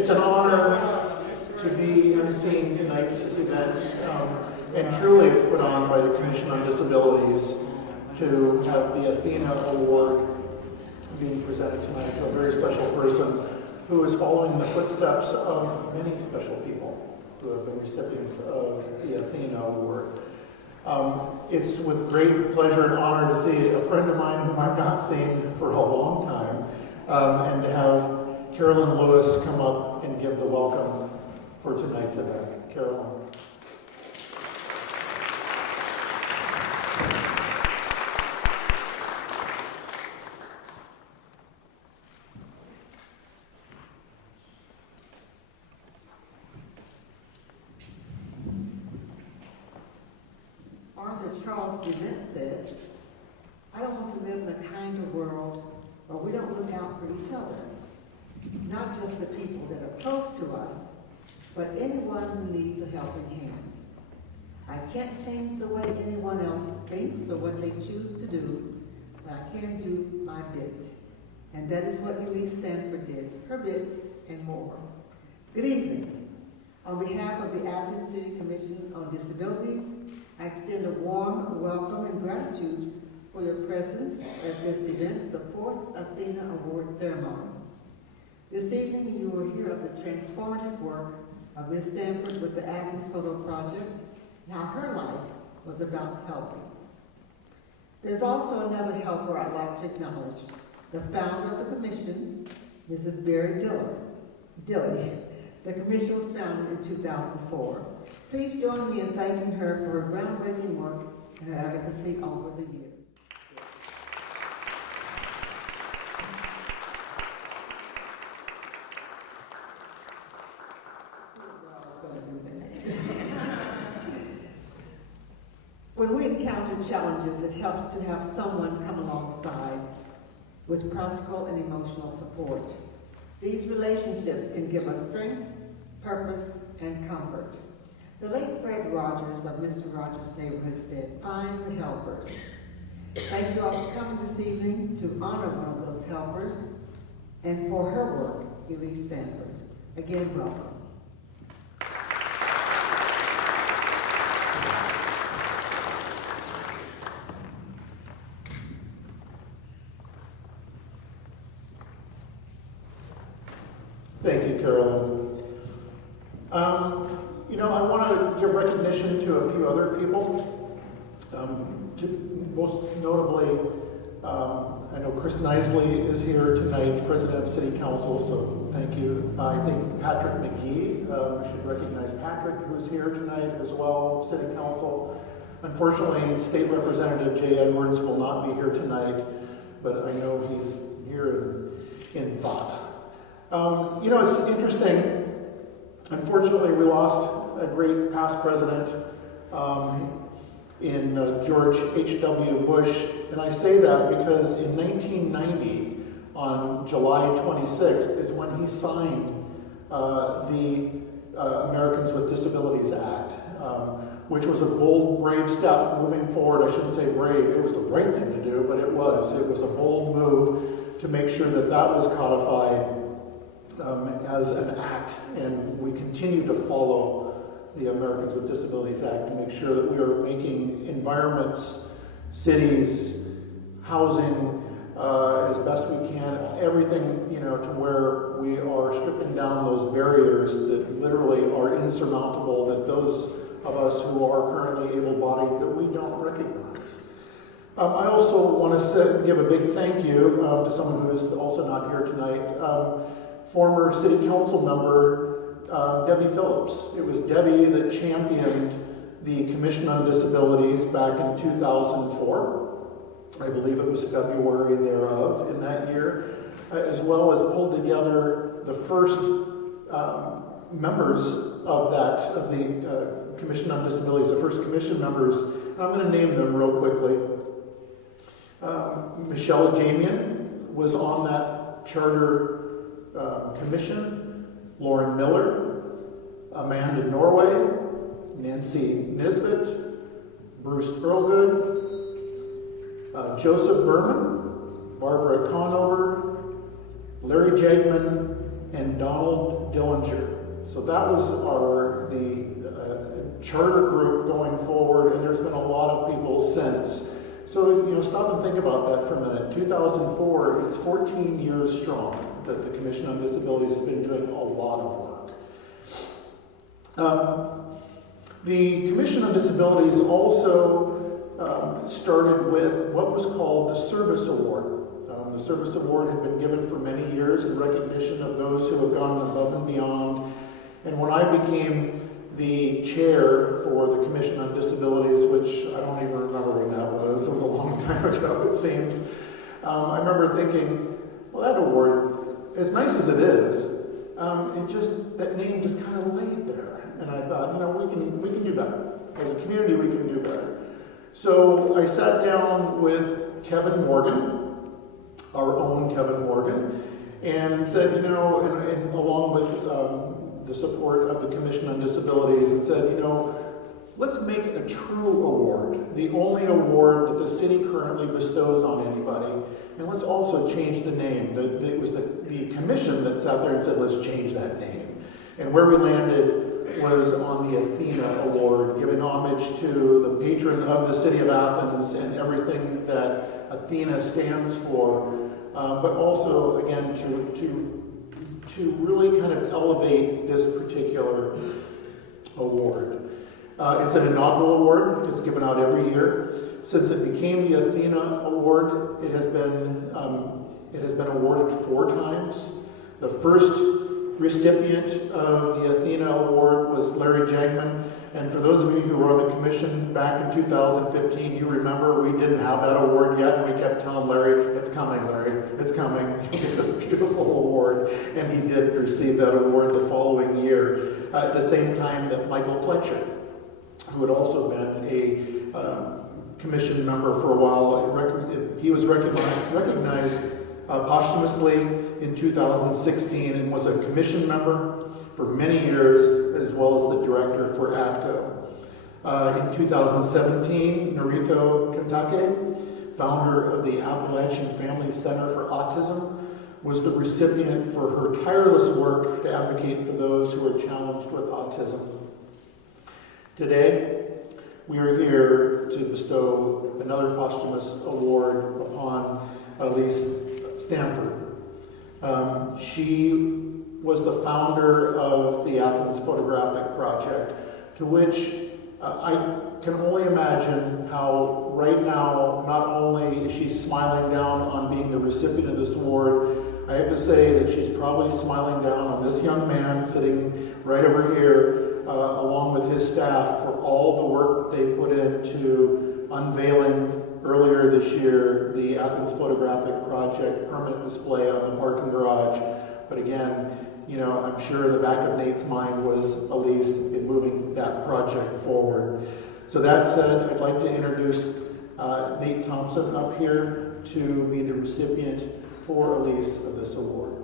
It's an honor to be emceeing tonight's event, and truly it's put on by the Commission on Disabilities to have the Athena Award being presented tonight to a very special person who is following the footsteps of many special people who have been recipients of the Athena Award. It's with great pleasure and honor to see a friend of mine whom I've not seen for a long time, and to have Carolyn Lewis come up and give the welcome for tonight's event. Carolyn. Charles Dillett said, "I don't want to live in a kinder world where we don't look out for each other, not just the people that are close to us, but anyone who needs a helping hand. I can't change the way anyone else thinks or what they choose to do, but I can do my bit." And that is what Elise Sanford did, her bit and more. Good evening. On behalf of the Athens City Commission on Disabilities, I extend a warm welcome and gratitude for your presence at this event, the 4th Athena Award Ceremony. This evening you will hear of the transformative work of Ms. Sanford with the Athens Photo Project and how her life was about helping. There's also another helper I'd like to acknowledge, the founder of the commission, Mrs. Barry Dilley. The commission was founded in 2004. Please join me in thanking her for her groundbreaking work and her advocacy over the years. When we encounter challenges, it helps to have someone come alongside with practical and emotional support. These relationships can give us strength, purpose, and comfort. The late Fred Rogers of Mr. Rogers' Neighborhood said, "Find the helpers." Thank you all for coming this evening to honor one of those helpers, and for her work, Elise Sanford. Again, welcome. Thank you, Carolyn. I want to give recognition to a few other people. Most notably, I know Chris Knisely is here tonight, President of City Council, so thank you. I think Patrick McGee, should recognize Patrick, who's here tonight as well, City Council. Unfortunately, State Representative Jay Edwards will not be here tonight, but I know he's here in thought. It's interesting. Unfortunately, we lost a great past president in George H.W. Bush. And I say that because in 1990, on July 26th, is when he signed the Americans with Disabilities Act, which was a bold, brave step moving forward. I shouldn't say brave, it was the right thing to do, but it was. It was a bold move to make sure that that was codified as an act, and we continue to follow the Americans with Disabilities Act to make sure that we are making environments, cities, housing, as best we can, everything, to where we are stripping down those barriers that literally are insurmountable, that those of us who are currently able-bodied, that we don't recognize. I also want to give a big thank you to someone who is also not here tonight, former City Council member Debbie Phillips. It was Debbie that championed the Commission on Disabilities back in 2004. I believe it was February thereof in that year, as well as pulled together the first members of the Commission on Disabilities, the first commission members, and I'm going to name them real quickly. Michelle Jamian was on that charter commission, Lauren Miller, Amanda Norway, Nancy Nisbet, Bruce Earlgood, Joseph Berman, Barbara Conover, Larry Jagman, and Donald Dillinger. So that was the charter group going forward, and there's been a lot of people since. So, stop and think about that for a minute. 2004, it's 14 years strong that the Commission on Disabilities has been doing a lot of work. The Commission on Disabilities also started with what was called the Service Award. The Service Award had been given for many years in recognition of those who have gone above and beyond. And when I became the chair for the Commission on Disabilities, which I don't even remember when that was. It was a long time ago, it seems. I remember thinking, well, that award, as nice as it is, that name just kind of laid there. And I thought, we can do better. As a community, we can do better. So I sat down with Kevin Morgan, our own Kevin Morgan, and said, and along with the support of the Commission on Disabilities, and said, let's make a true award, the only award that the city currently bestows on anybody, and let's also change the name. It was the commission that sat there and said, let's change that name. And where we landed was on the Athena Award, giving homage to the patron of the city of Athens and everything that Athena stands for, but also, again, to really kind of elevate this particular award. It's an inaugural award. It's given out every year. Since it became the Athena Award, it has been awarded 4 times. The first recipient of the Athena Award was Larry Jagman. And for those of you who were on the commission back in 2015, you remember we didn't have that award yet, and we kept telling Larry, it's coming, Larry, it's coming. You'll get this beautiful award. And he did receive that award the following year, at the same time that Michael Pletcher, who had also been a commission member for a while, he was recognized posthumously in 2016 and was a commission member for many years, as well as the director for ATCO. In 2017, Noriko Kentake, founder of the Appalachian Family Center for Autism, was the recipient for her tireless work to advocate for those who are challenged with autism. Today, we are here to bestow another posthumous award upon Elise Sanford. She was the founder of the Athens Photographic Project, to which I can only imagine how right now, not only is she smiling down on being the recipient of this award, I have to say that she's probably smiling down on this young man sitting right over here, along with his staff, for all the work they put into unveiling earlier this year the Athens Photographic Project permanent display on the parking garage. But again, I'm sure the back of Nate's mind was Elise in moving that project forward. So that said, I'd like to introduce Nate Thompson up here to be the recipient for Elise of this award.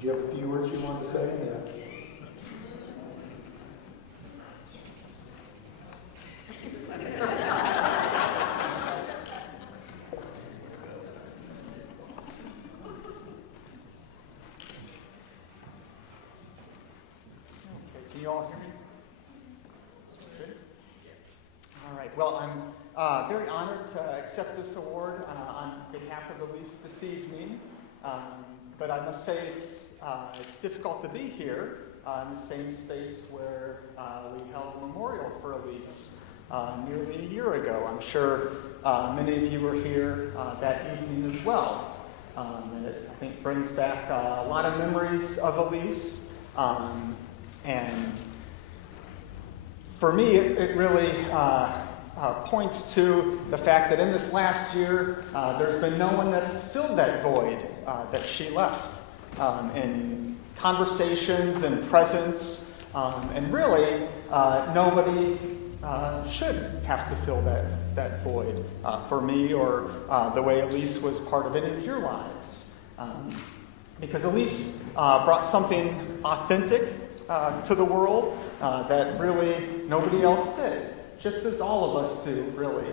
Do you have a few words you want to say? Yeah. Can you all hear me? Good? All right. Well, I'm very honored to accept this award on behalf of Elise this evening. But I must say it's difficult to be here in the same space where we held a memorial for Elise nearly a year ago. I'm sure many of you were here that evening as well. And it, I think, brings back a lot of memories of Elise. And for me, it really points to the fact that in this last year, there's been no one that's filled that void that she left in conversations and presence, and really nobody should have to fill that void for me, or the way Elise was part of any of your lives. Because Elise brought something authentic to the world that really nobody else did, just as all of us do, really.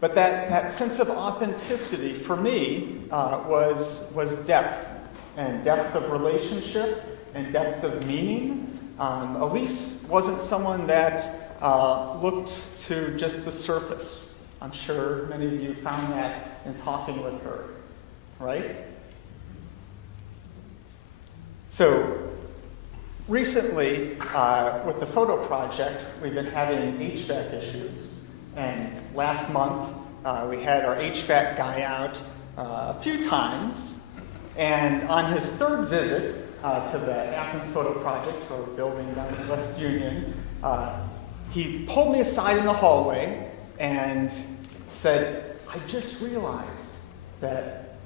But that sense of authenticity for me was depth, and depth of relationship, and depth of meaning. Elise wasn't someone that looked to just the surface. I'm sure many of you found that in talking with her, right? So recently, with the photo project, we've been having HVAC issues. And last month, we had our HVAC guy out a few times. And on his third visit to the Athens photo project, our building down in West Union, he pulled me aside in the hallway and said, I just realized that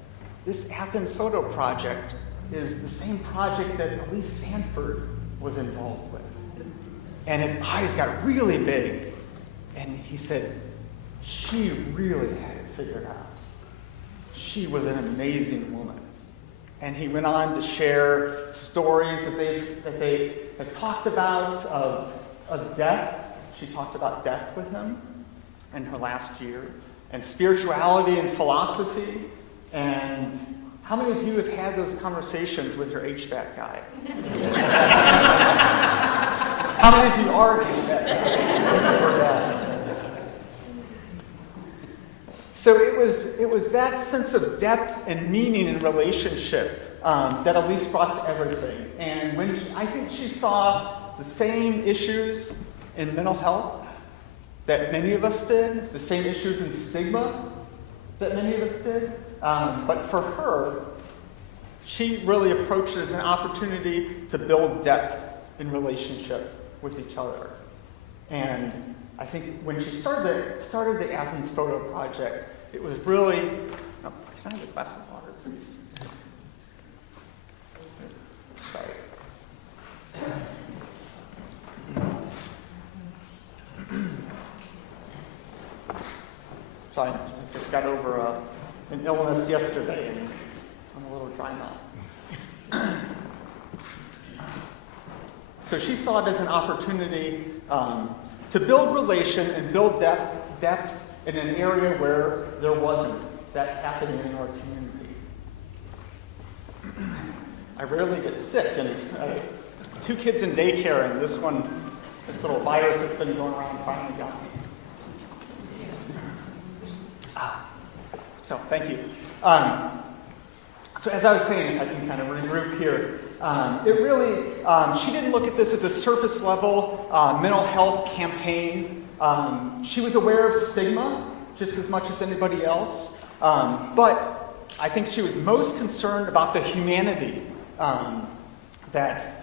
this Athens photo project is the same project that Elise Sanford was involved with. And his eyes got really big. And he said, she really had it figured out. She was an amazing woman. And he went on to share stories that they had talked about of death. She talked about death with him in her last year, and spirituality and philosophy. And how many of you have had those conversations with your HVAC guy? How many of you are HVAC guys? So it was that sense of depth and meaning in relationship that Elise brought to everything. And when I think she saw the same issues in mental health that many of us did, the same issues in stigma that many of us did. But for her, she really approached it as an opportunity to build depth in relationship with each other. And I think when she started the Athens Photo Project, it was really... Oh, can I have a glass of water, please? Sorry. So I just got over an illness yesterday, and I'm a little dry mouth. So she saw it as an opportunity to build relation and build depth in an area where there wasn't that happening in our community. I rarely get sick, and I have 2 kids in daycare, and this little virus that's been going around finally got me. So thank you. So as I was saying, if I can kind of regroup here, it really, she didn't look at this as a surface level mental health campaign. She was aware of stigma just as much as anybody else. But I think she was most concerned about the humanity that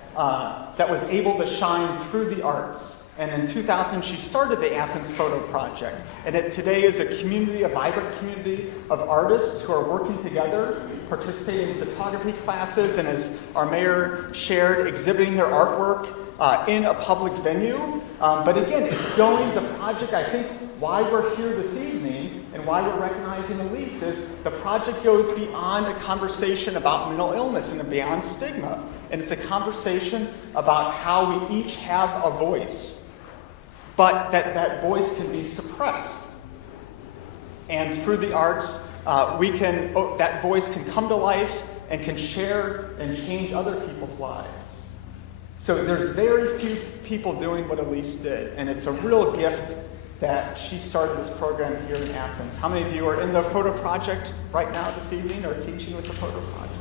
was able to shine through the arts. And in 2000, she started the Athens Photo Project. And it today is a community, a vibrant community of artists who are working together, participating in photography classes, and as our mayor shared, exhibiting their artwork in a public venue. But again, it's the project, I think, why we're here this evening and why we're recognizing Elise is the project goes beyond a conversation about mental illness and beyond stigma. And it's a conversation about how we each have a voice, but that voice can be suppressed. And through the arts, that voice can come to life and can share and change other people's lives. So there's very few people doing what Elise did, and it's a real gift that she started this program here in Athens. How many of you are in the photo project right now this evening or teaching with the photo project?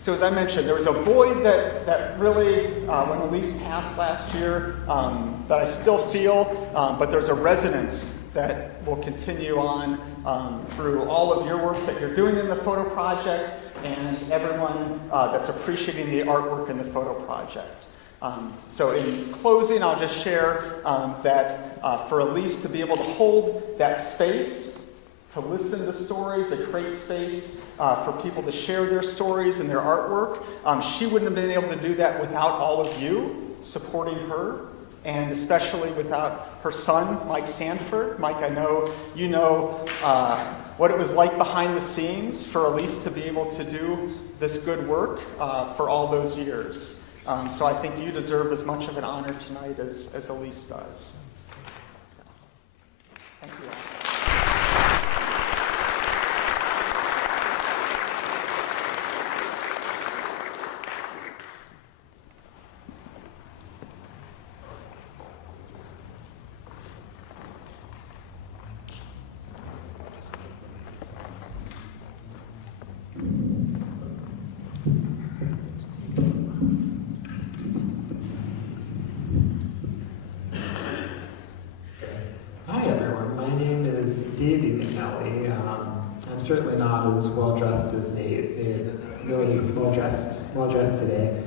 So as I mentioned, there was a void that really, when Elise passed last year, that I still feel, but there's a resonance that will continue on through all of your work that you're doing in the photo project and everyone that's appreciating the artwork in the photo project. So in closing, I'll just share that for Elise to be able to hold that space, to listen to stories, to create space for people to share their stories and their artwork, she wouldn't have been able to do that without all of you. supporting her, and especially without her son, Mike Sanford. Mike, I know you know what it was like behind the scenes for Elise to be able to do this good work for all those years. So I think you deserve as much of an honor tonight as Elise does. So, thank you all. Hi everyone, my name is Davey McNally. I'm certainly not as well dressed as Nate. Really well dressed today.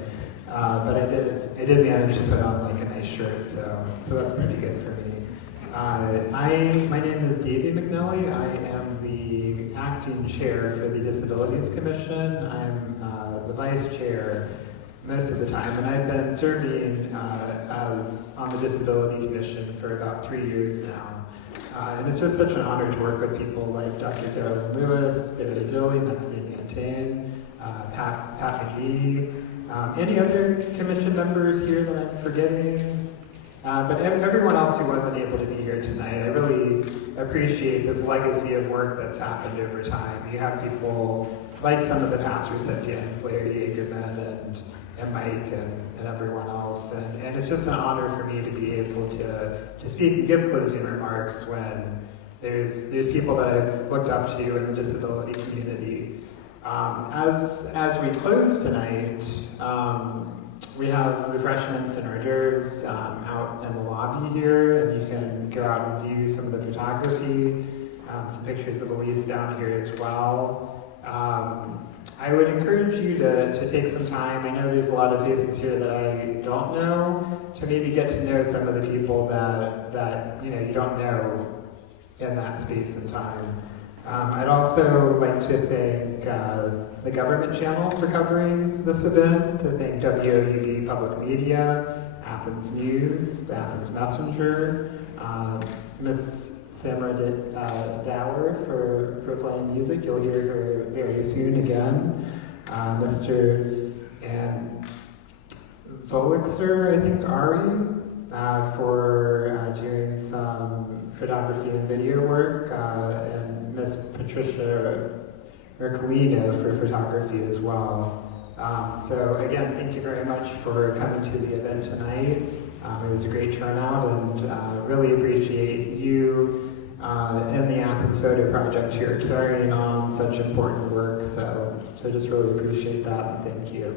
But I did manage to put on like a nice shirt, so that's pretty good for me. My name is Davey McNally. I am the acting chair for the Disabilities Commission. I'm the vice chair most of the time, and I've been serving as on the Disability Commission for about 3 years now. And it's just such an honor to work with people like Dr. Carolyn Lewis, Billy Dilly, Maxine Mantain, Pat McGee, any other commission members here that I'm forgetting. But everyone else who wasn't able to be here tonight, I really appreciate this legacy of work that's happened over time. You have people like some of the past recipients, Larry Yeagerman and Mike and everyone else. And it's just an honor for me to be able to speak and give closing remarks when there's people that I've looked up to in the disability community. As we close tonight, we have refreshments and hors d'oeuvres out in the lobby here, and you can go out and view some of the photography, some pictures of Elise down here as well. I would encourage you to take some time. I know there's a lot of faces here that I don't know, to maybe get to know some of the people that you don't know in that space and time. I'd also like to thank the government channel for covering this event, to thank WOUB Public Media, Athens News, the Athens Messenger, Miss Samara Dower for playing music. You'll hear her very soon again. Mr. and Zolixer, I think, Ari, for doing some photography and video work, and Miss Patricia Ercolino for photography as well. So again, thank you very much for coming to the event tonight. It was a great turnout, and really appreciate you and the Athens Photo Project here carrying on such important work. So just really appreciate that, and thank you.